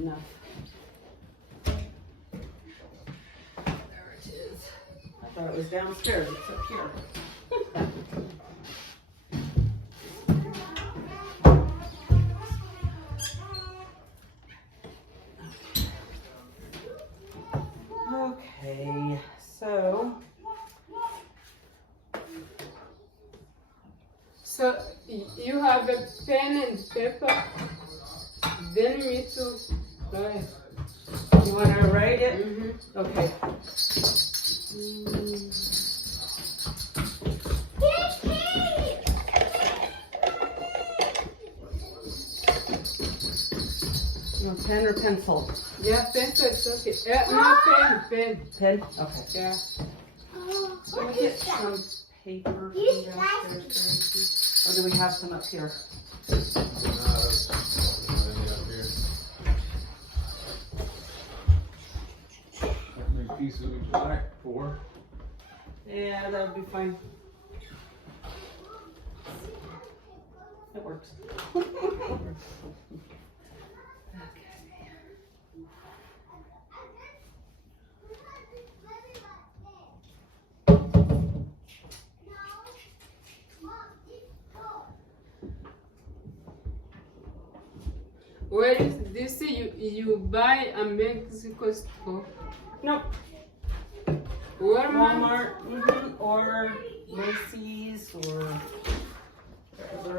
enough. There it is. I thought it was downstairs. It's up here. Okay, so you have a pen and paper, then me to write. you want to write it? Okay. You want pen or pencil? Yeah, pencil, it's okay. No, pen. Pen? Okay. Yeah. Let me get some paper from downstairs. Or do we have some up here? How many pieces would you like? 4? Yeah, that would be fine. It works. Where is this? You buy a Mexico store? Nope. Walmart? Or Macy's or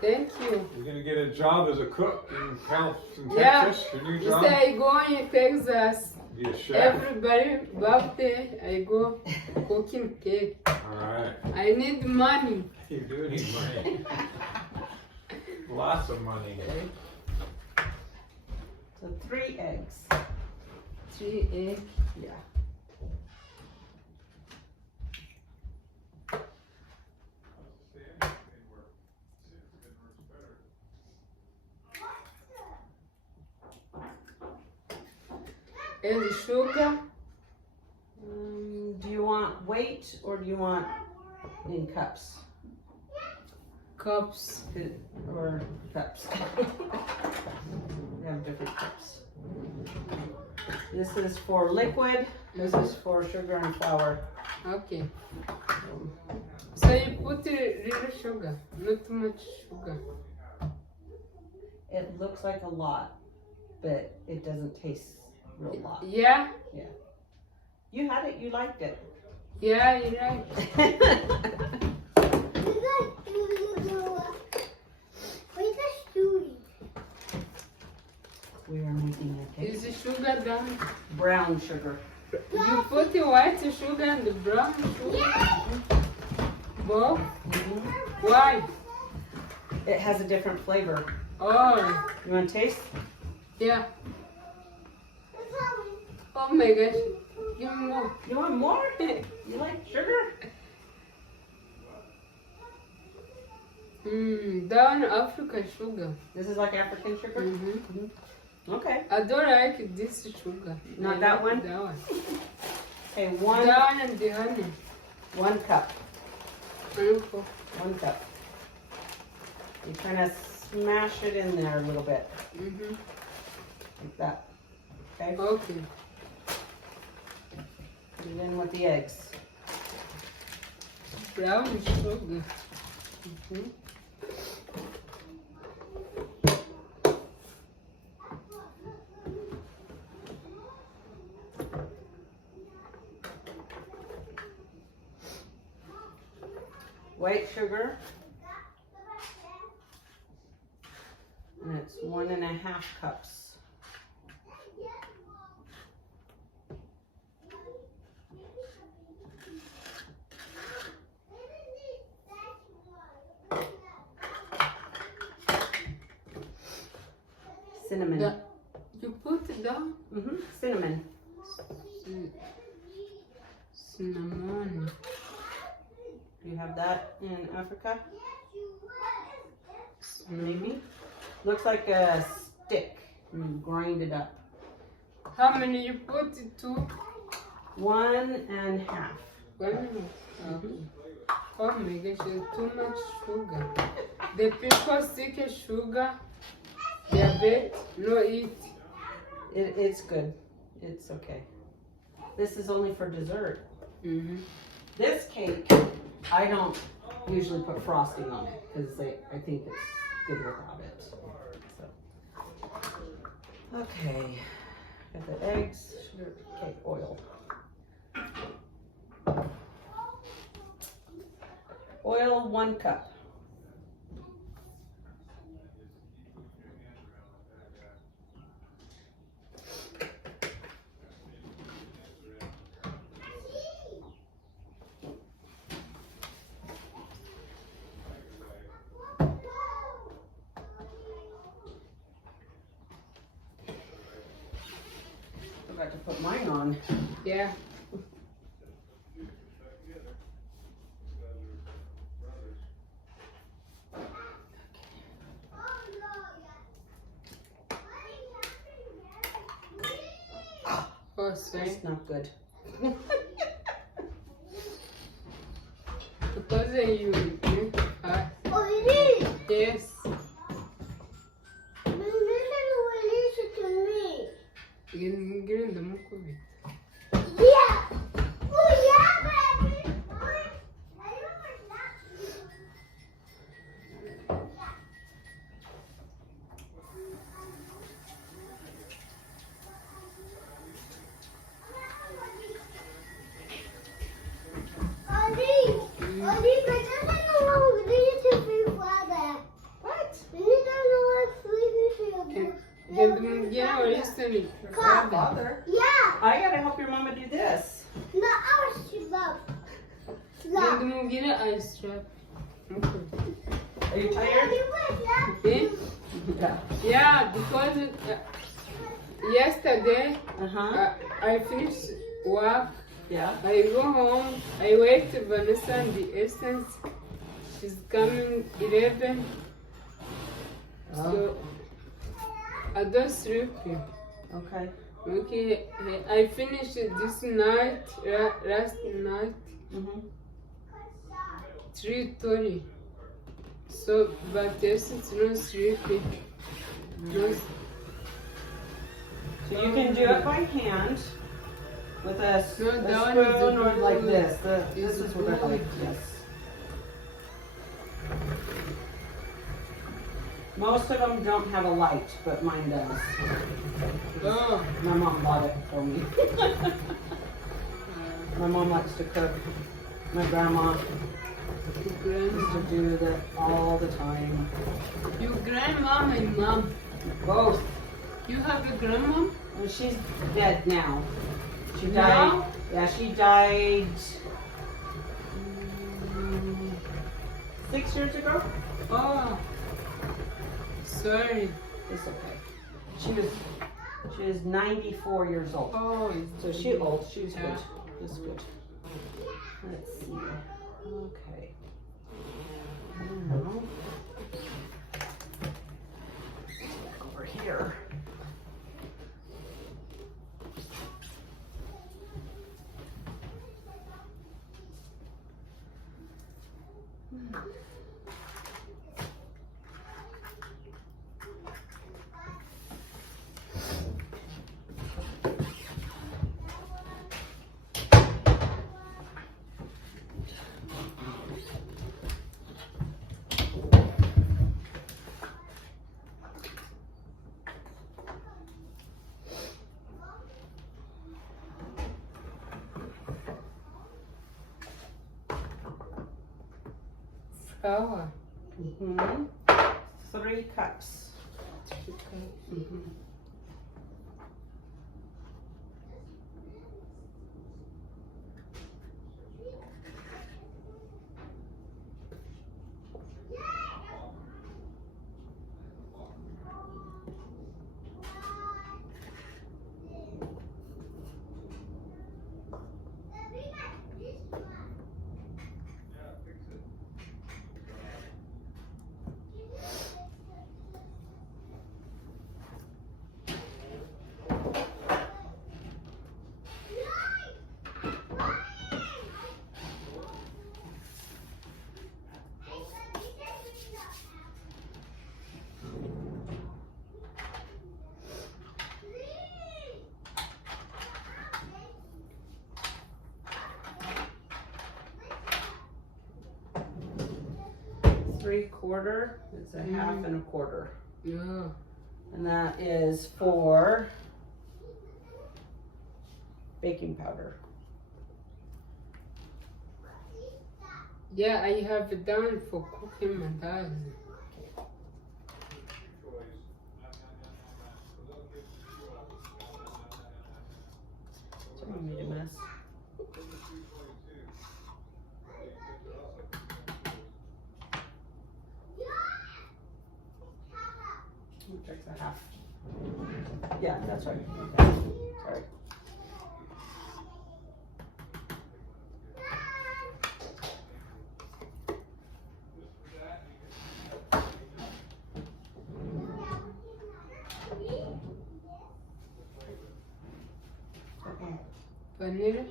Thank you. You're gonna get a job as a cook in Yeah. Texas. Your new You job. say I go in Texas. Be a chef. Everybody birthday, I go cooking cake. All right. I need money. You do need money. Lots of money. so 3 eggs. 3 eggs. Yeah. And sugar. Do you want weight or do you want in cups? Cups. Or cups? We have different cups. This is for liquid. This is for sugar and flour. Okay. So you put little sugar, not too much sugar. It looks like a lot, but it doesn't taste real lot. Yeah? Yeah. You had it, you liked it. Yeah, you're right. We are making a cake. Is the sugar done? Brown sugar. You put the white sugar and the brown sugar? Both? Why? It has a different flavor. Oh, You want to taste? yeah. Oh my gosh. Give me more. You want more? You like sugar? That one African sugar. This is like African sugar? Mm-hmm. Okay. I don't like this sugar. Not I that like one? That one. Okay, That one and the honey. 1 cup. Uncle. 1 cup. You kind of smash it in there a little bit. Mm-hmm. Like that. Okay? Okay. Put it in with the eggs. Brown sugar. Mhm. White sugar. And it's 1.5 cups. Cinnamon. You put it down? Cinnamon. Cinnamon. Do you have that in Africa? Maybe. Looks like a stick. You grind it up. How many you put it to? 1.5. 1 minute. Okay. Oh my gosh, it's too much sugar. The people sick of sugar, diabetes, no eat. It's good. It's okay. This is only for dessert. Mm-hmm. This cake, I don't usually put frosting on it because I think it's good without it. So. Okay, got the eggs, sugar, okay, oil. Oil, 1 cup. Forgot to put mine on. Yeah. Oh, sorry. It's not good. Because you drink hot. Oh, it is. Yes. But listen what listen to me. Get the mukubit. Yeah. Oh, yeah, baby. I don't want that. Oli, but doesn't know what we need to be father. What? We don't know what we need to Get the yeah, or listen. Father. Yeah. I gotta help your mama do this. No, I was too low. Get Low. the mugina ice trap. Are you tired? Okay? Yeah. Yeah, because yesterday Uh-huh. I finished work. Yeah. I go home. I wait to Vanessa and the essence. She's coming 11. So I don't sleep. Okay. Okay, I finished this night, last night, Mm-hmm. 3:30. So, but Essence not sleeping. No, So you can do it by hand with a No, a that one is spoon or like good. this. This It's is what I good. like. Yes. Most of them don't have a light, but mine does. oh, My mom bought it for me. My mom likes to cook. My grandma used grandma. to do that all the time. Your grandma and mom. Both. You have a grandma? And she's dead now. She died. Now? Yeah, she died 6 years ago. Oh, sorry. It's okay. She was 94 years old. Oh, it's So she old. She's Yeah. good. She's good. Let's see. Okay. Now, over here. flour. 3 cups. Mhm. 3/4. It's a half and a quarter. Yeah. And that is for baking powder. Yeah, I have it done for cooking mandazi. Sorry, I made a mess. That's a half. Yeah, that's right. Okay. Sorry. Vanilla?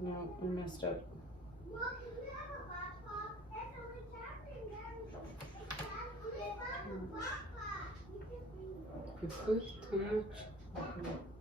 No, we messed up. You put too much?